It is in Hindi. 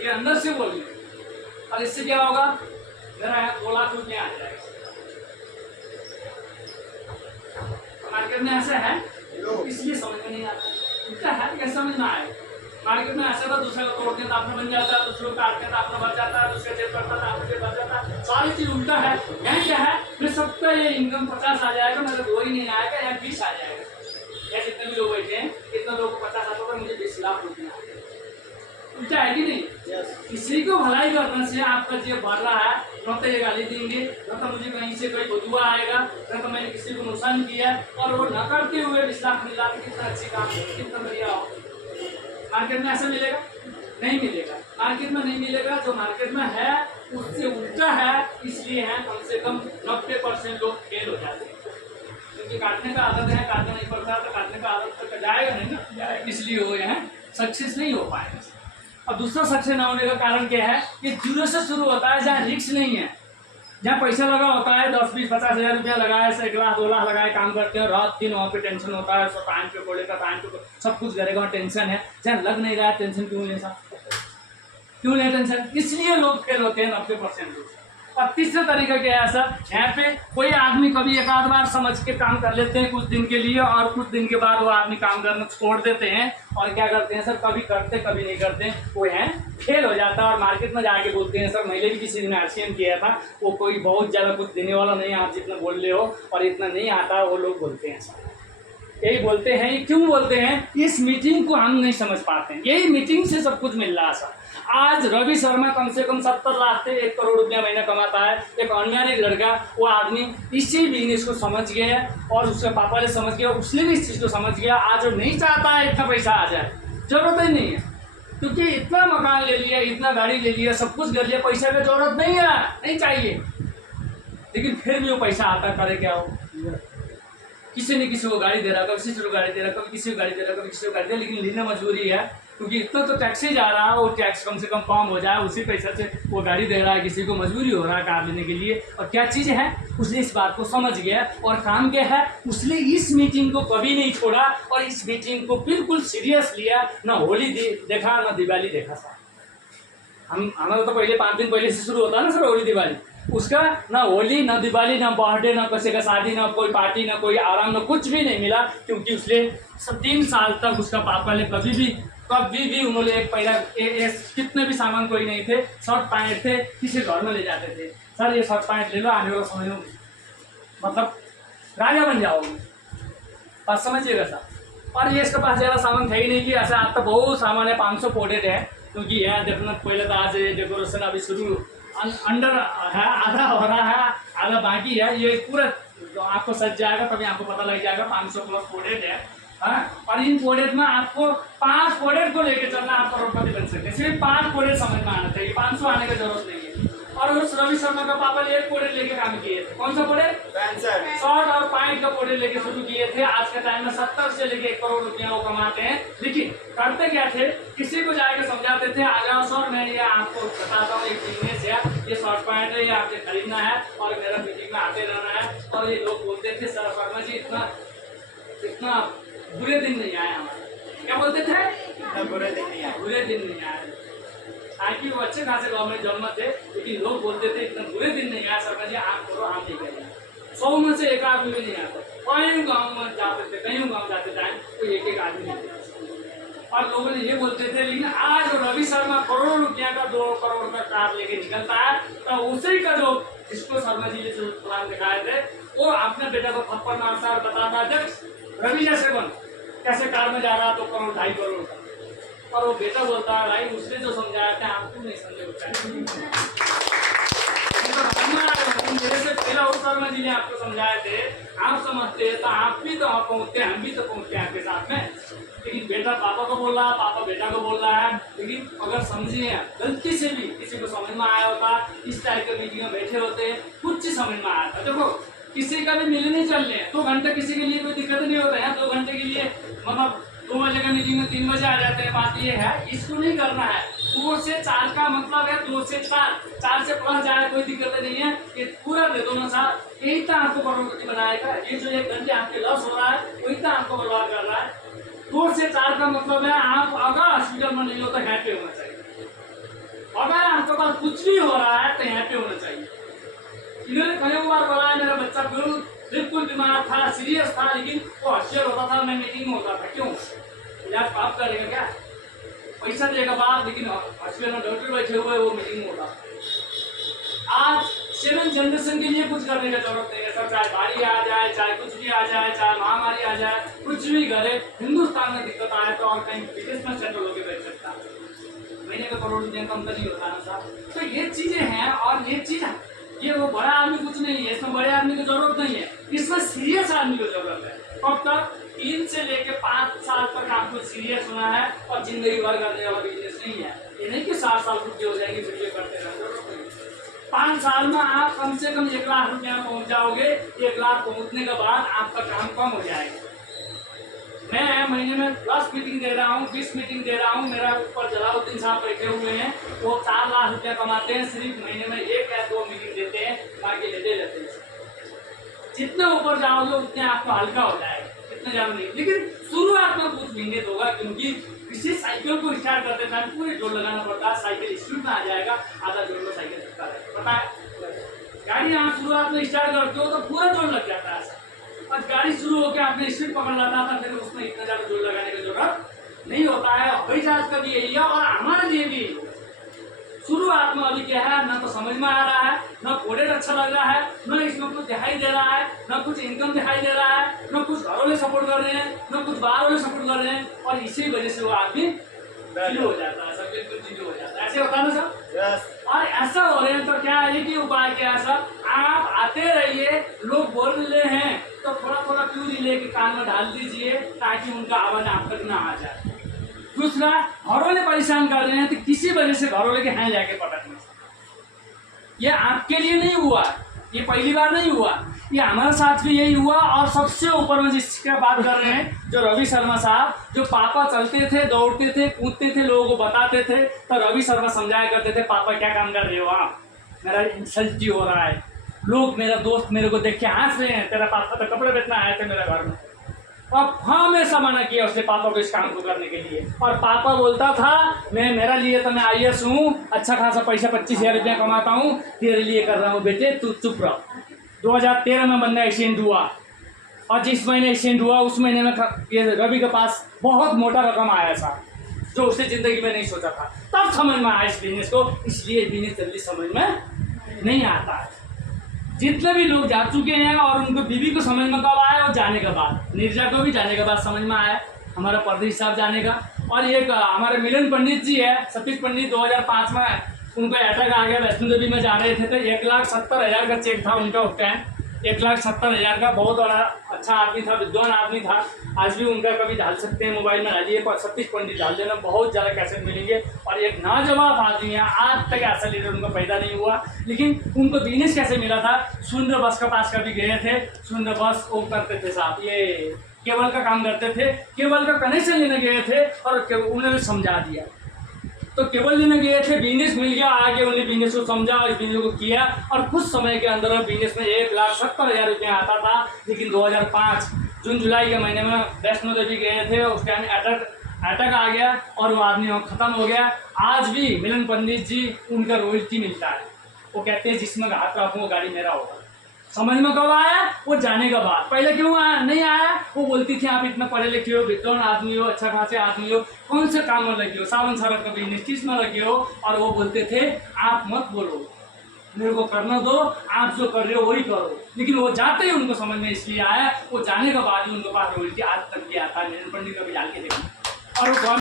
ये अंदर से बोलिए। और इससे क्या होगा, मेरा यहाँ 2 लाख रुपया आ जाएगा। मार्केट में ऐसा है, इसलिए समझ में नहीं आता, उल्टा है, कैसे समझ में आएगा। मार्केट में ऐसा था, दूसरे को तोड़ते तो आपने बन जाता है, दूसरे को काटते तो आपने बच जाता है, दूसरे जेब करता था आपने जेब बच जाता है। सारी चीज उल्टा है। यहाँ क्या है, फिर सबका ये इनकम 50 आ जाएगा, मेरे 2 ही नहीं आएगा, या 20 आ जाएगा। या जितने भी लोग बैठे हैं, कितने लोगों को 50 आता होगा, मुझे 20 लाख रुपया आ जाएगा। उल्टा है कि नहीं? किसी को भलाई करने से आपका जेब बढ़ रहा है, न तो ये गाली देंगे, न तो मुझे कहीं से कोई बदुआ आएगा, न तो मैंने किसी को नुकसान किया, और वो न करते हुए 20 लाख मिला तो कितना अच्छी काम, कितना बढ़िया हो। मार्केट में ऐसा मिलेगा? नहीं मिलेगा। मार्केट में नहीं मिलेगा। जो मार्केट में है उससे उल्टा है, इसलिए है कम से कम 90% लोग फेल हो जाते हैं, क्योंकि काटने का आदत है, काटना नहीं पड़ता तो काटने का आदत तो जाएगा नहीं ना, इसलिए वो यहाँ सक्सेस नहीं हो पाएगा। और दूसरा सक्सेस ना होने का कारण क्या है, ये जीरो से शुरू होता है, जहाँ रिस्क नहीं है, जहाँ पैसा लगा होता है 10, 20, 50 हज़ार रुपया लगाए, 1 लाख 2 लाख लगाए, काम करते हैं, रात दिन वहाँ पे टेंशन होता है, सब टाइम पे खोलेगा, टाइम पे सब कुछ करेगा, टेंशन है। जहाँ लग नहीं रहा है, टेंशन क्यों ले साहब, क्यों ले टेंशन? इसलिए लोग फेल होते हैं 90% लोग। और तीसरा तरीका क्या है सर, यहाँ पे कोई आदमी कभी एक आध बार समझ के काम कर लेते हैं कुछ दिन के लिए, और कुछ दिन के बाद वो आदमी काम करना छोड़ देते हैं, और क्या करते हैं सर, कभी करते कभी नहीं करते, वो है फेल हो जाता है। और मार्केट में जाके बोलते हैं सर, मैंने भी किसी दिन RCM किया था, वो कोई बहुत ज़्यादा कुछ देने वाला नहीं, आप जितना बोल रहे हो और इतना नहीं आता, वो लोग बोलते हैं सर, यही बोलते हैं। ये क्यों बोलते हैं? इस मीटिंग को हम नहीं समझ पाते हैं, यही मीटिंग से सब कुछ मिल रहा है सर। आज रवि शर्मा कम से कम 70 लाख से 1 करोड़ रुपया महीना कमाता है, एक अनमैरिड लड़का, वो आदमी इसी बिजनेस को समझ गया और उसके पापा ने समझ गया, उसने भी इस चीज़ को समझ गया। आज वो नहीं चाहता है इतना पैसा आ जाए, जरूरत ही नहीं है, क्योंकि इतना मकान ले लिया, इतना गाड़ी ले लिया, सब कुछ कर लिया, पैसा की जरूरत नहीं है, नहीं चाहिए, लेकिन फिर भी वो पैसा आता, करे क्या हो, किसी न किसी को गाड़ी दे रहा, कभी किसी को गाड़ी दे रहा, कभी किसी को गाड़ी दे रहा, कभी किसी को गाड़ी दे रहा, लेकिन लेना मजबूरी है, क्योंकि इतना तो टैक्स ही जा रहा है, वो टैक्स कम से कम हो जाए, उसी पैसे से वो गाड़ी दे रहा है, किसी को मजबूरी हो रहा है कार लेने के लिए। और क्या चीज़ है, उसने इस बात को समझ गया और काम क्या है, उसने इस मीटिंग को कभी नहीं छोड़ा और इस मीटिंग को बिल्कुल सीरियस लिया। ना होली देखा, ना दिवाली देखा सर। हमारा तो पहले 5 दिन पहले से शुरू होता है ना सर होली दिवाली, उसका ना होली, ना दिवाली, ना बर्थडे, ना किसी का शादी, ना कोई पार्टी, ना कोई आराम, ना कुछ भी नहीं मिला, क्योंकि उसने 3 साल तक उसका पापा ने कभी भी उन्होंने एक पहला कितने भी सामान कोई नहीं थे, शर्ट पैंट थे, किसी घर में ले जाते थे, सर ये शर्ट पैंट ले लो, आने वाला समय में मतलब राजा बन जाओगे, बात समझिएगा सर। और ये इसके पास ज़्यादा सामान है ही नहीं कि ऐसा आप तो बहुत सामान है, 500 प्रोडक्ट है, क्योंकि यहाँ देखना पहले तो आज डेकोरेशन अभी शुरू अंडर है, आधा हो रहा है, आधा बाकी है, ये पूरा आपको सज जाएगा, तभी आपको पता लग जाएगा 500 प्लस प्रोडक्ट है। हाँ, और इन प्रोडक्ट में आपको 5 प्रोडक्ट को लेकर चलना, आप करोड़पति बन सकते हैं। सिर्फ 5 प्रोडक्ट समझ में आना चाहिए, 500 आने की जरूरत नहीं है। और उस रवि शर्मा का पापा ने 1 प्रोडक्ट लेके काम किए थे, कौन सा प्रोडक्ट? शॉर्ट और पैंट का प्रोडक्ट लेके शुरू किए थे। आज के टाइम में 70 से लेके 1 करोड़ रुपया वो कमाते हैं, लेकिन करते क्या थे, किसी को जाकर समझाते थे, आ जाओ सर मैं ये आपको बताता हूँ, एक बिजनेस है, ये शॉर्ट पैंट है, ये आपको खरीदना है और मेरा मीटिंग में आते रहना है। और ये लोग बोलते थे सर शर्मा जी इतना बुरे दिन नहीं आए हमारे, क्या बोलते थे, बुरे दिन नहीं आए, ताकि वो अच्छे खासे गाँव में जन्म थे, लेकिन लोग बोलते थे इतना बुरे दिन नहीं आया शर्मा जी, आप करो, हम नहीं करेंगे। 100 में से 1 आदमी भी नहीं आता, कहीं गाँव में जाते थे, कहीं गाँव जाते टाइम तो 1 आदमी नहीं आता। और लोगों ने ये बोलते थे, लेकिन आज रवि शर्मा करोड़ों रुपया का 2 करोड़ का कार लेके निकलता है, तो उसी का जो जिसको शर्मा जी ने जो प्लान दिखाए थे, वो अपने बेटा को थप्पड़ मारता है और बताता है रवि जैसे बन, कैसे कार में जा रहा 2 करोड़ 2.5 करोड़ का। और वो बेटा बोलता है भाई उसने जो समझाया था आप क्यों नहीं समझे, मेरे से पहला उस शर्मा जी ने आपको समझाए थे, आप समझते हैं तो आप भी तो वहाँ पहुँचते हैं, हम भी तो पहुँचते हैं आपके साथ में। लेकिन बेटा पापा को बोल रहा है, पापा बेटा को बोल रहा है, लेकिन अगर समझे हैं गलती से भी किसी को समझ में आया होता, इस टाइप के मीटिंग में बैठे होते, कुछ समझ में आया था। देखो किसी का भी मिलने नहीं चल रहे 2 घंटे, किसी के लिए कोई दिक्कत नहीं होता है, 2 घंटे के लिए मतलब 2 बजे का मीटिंग में 3 बजे आ जाते हैं। बात ये है इसको नहीं करना है, 2 से 4 का मतलब है 2 से 4, 4 से प्लस जाए कोई दिक्कत नहीं है, ये पूरा दे दो ना सर, यही तो आपको करोड़पति बनाएगा। ये जो 1 घंटे आपके लॉस हो रहा है वही तो आपको बर्बाद कर रहा है। 2 से 4 का मतलब है आप अगर हॉस्पिटल में नहीं हो तो हैप्पी होना चाहिए, कुछ भी हो रहा है तो यहाँ पे होना चाहिए। इन्होंने कई बार बोला है मेरा बच्चा बिल्कुल बीमार था, सीरियस था, लेकिन वो हॉस्टल होता था, मैं मीटिंग में होता था। क्यों? इलाज पाप करेगा क्या? पैसा देगा बाप, लेकिन हॉस्पिटल में डॉक्टर बैठे हुए वो मीटिंग में होता। आज 7 जनरेशन के लिए कुछ करने की जरूरत नहीं है। सब चाहे बाढ़ी आ जाए, चाहे कुछ भी आ जाए, चाहे महामारी आ जाए, कुछ भी करे, हिंदुस्तान में दिक्कत आए तो और कहीं विदेश में सेटल होकर बैठ सकता है। महीने का करोड़ रुपये कम तो नहीं होता ना साहब। तो ये चीजें हैं, और ये चीज ये वो बड़ा आदमी कुछ नहीं है, इसमें बड़े आदमी की जरूरत नहीं है, इसमें सीरियस आदमी की जरूरत है। कब तक? 3 से लेके 5 साल तक आपको सीरियस होना है, और जिंदगी भर करने वाला बिजनेस नहीं है। ये नहीं कि 7 साल छुट्टी हो जाएगी फिर ये करते रहेंगे। 5 साल में आप कम से कम 1 लाख रुपया पहुंच जाओगे। 1 लाख पहुंचने के बाद आपका काम कम हो जाएगा। मैं महीने में 10 मीटिंग दे रहा हूँ, 20 मीटिंग दे रहा हूँ। मेरा ऊपर जलाउद्दीन साहब बैठे हुए हैं, वो 4 लाख रुपया कमाते हैं, सिर्फ महीने में 1 या 2 मीटिंग देते हैं, बाकी लेते रहते हैं। जितने ऊपर जाओगे उतने आपको हल्का हो जाएगा, इतने ज्यादा नहीं। लेकिन शुरुआत में कुछ भिन्नत होगा, क्योंकि किसी साइकिल को स्टार्ट करते टाइम पूरे जोर लगाना पड़ता है। साइकिल स्पीड में आ जाएगा, आधा जोर में साइकिल चलता रहेगा। पता है, गाड़ी आप शुरुआत में स्टार्ट करते हो तो पूरा जोर लग जाता है। और गाड़ी शुरू होकर आपने स्पीड पकड़ लाता था, फिर उसमें इतना ज्यादा जोर लगाने की जरूरत नहीं होता है। हवाई जहाज का भी यही है, और हमारे लिए भी शुरुआत में अभी क्या है, ना तो समझ में आ रहा है, ना कोडेड अच्छा लग रहा है, ना इसमें कुछ दिखाई दे रहा है, ना कुछ इनकम दिखाई दे रहा है, ना कुछ घर वाले सपोर्ट कर रहे हैं, ना कुछ बाहर वाले सपोर्ट कर रहे हैं, और इसी वजह से वो आदमी जीरो हो जाता है, सब कुछ जीरो हो जाता है। ऐसे होता है ना सर? yes. और ऐसा हो रहे हैं तो क्या है कि उपाय क्या है सर? आप आते रहिए, लोग बोल रहे हैं तो थोड़ा थोड़ा प्यूरी लेके कान में डाल दीजिए, ताकि उनका आवाज आप तक ना आ जाए। दूसरा, घर वाले परेशान कर रहे हैं तो किसी वजह से घर वाले के हैं जाके पटकना। ये आपके लिए नहीं हुआ, ये पहली बार नहीं हुआ, ये हमारे साथ भी यही हुआ। और सबसे ऊपर में जिसका बात कर रहे हैं, जो रवि शर्मा साहब, जो पापा चलते थे, दौड़ते थे, कूदते थे, लोगों को बताते थे, तो रवि शर्मा समझाया करते थे, पापा क्या काम कर रहे हो आप, मेरा इंसल्ट हो रहा है, लोग मेरा दोस्त मेरे को देख के हंस रहे हैं, तेरा पापा तो कपड़े बेचना आए थे मेरे घर में। और हमेशा मना किया उसने पापा को इस काम को करने के लिए। और पापा बोलता था, मेरा लिए तो मैं IAS हूँ, अच्छा खासा पैसा 25,000 रुपया कमाता हूँ, तेरे लिए कर रहा हूँ बेटे, तू चुप रह। 2013 में बंदा एक्सीडेंट हुआ, और जिस महीने एक्सीडेंट हुआ उस महीने में ये रवि के पास बहुत मोटा रकम आया था, जो उसने जिंदगी में नहीं सोचा था। तब समझ में आया इस बिजनेस को, इसलिए बिजनेस जल्दी समझ में नहीं आता है। जितने भी लोग जा चुके हैं और उनको बीवी को समझ में कब आया, और जाने के बाद, निर्जा को भी जाने के बाद समझ में आया, हमारा परदेश साहब जाने का। और एक हमारे मिलन पंडित जी है, सतीश पंडित, 2005 में उनको अटैक आ गया, वैष्णो देवी में जा रहे थे, तो 1,70,000 का चेक था उनका उस टाइम, 1,70,000 का। बहुत बड़ा अच्छा आदमी था, विद्वान आदमी था। आज भी उनका कभी डाल सकते हैं, मोबाइल में डालिए, पर सतीश पंडित डाल देना, बहुत ज़्यादा कैसेट मिलेंगे। और एक नाजवाब आदमी है, आज तक ऐसा लीडर उनका पैदा नहीं हुआ। लेकिन उनको बिजनेस कैसे मिला था? सुंदर बस के पास कभी गए थे, सुंदर बस वो करते थे साहब, ये केबल का काम करते थे, केबल का कनेक्शन लेने गए थे, और उन्होंने समझा दिया, तो केबल लेने गए थे, बिजनेस मिल गया, आगे उन्हें बिजनेस को समझा और इस बिजनेस को किया, और कुछ समय के अंदर बिजनेस में 1,70,000 रुपया आता था। लेकिन 2005 जून जुलाई के महीने में वैष्णो देवी गए थे, उस टाइम अटैक आ गया और वो आदमी खत्म हो गया। आज भी मिलन पंडित जी, उनका रॉयल्टी मिलता है। वो कहते हैं जिसमें हाथ रखूँ वो गाड़ी मेरा होगा। समझ में कब आया? वो जाने के बाद। पहले क्यों नहीं आया? वो बोलती थी आप इतना पढ़े लिखे हो, विद्वान आदमी हो, अच्छा खासे आदमी हो, कौन से काम में लगे हो, सावन सारक का बिजनेस किस में लगे हो। और वो बोलते थे आप मत बोलो, मेरे को करना दो, आप जो कर रहे हो वही करो। लेकिन वो जाते ही उनको समझ में इसलिए आया, वो जाने के बाद ही उनके पास रॉयल्टी आज तक भी आता है। मिलन पंडित का भी जाके देखा। और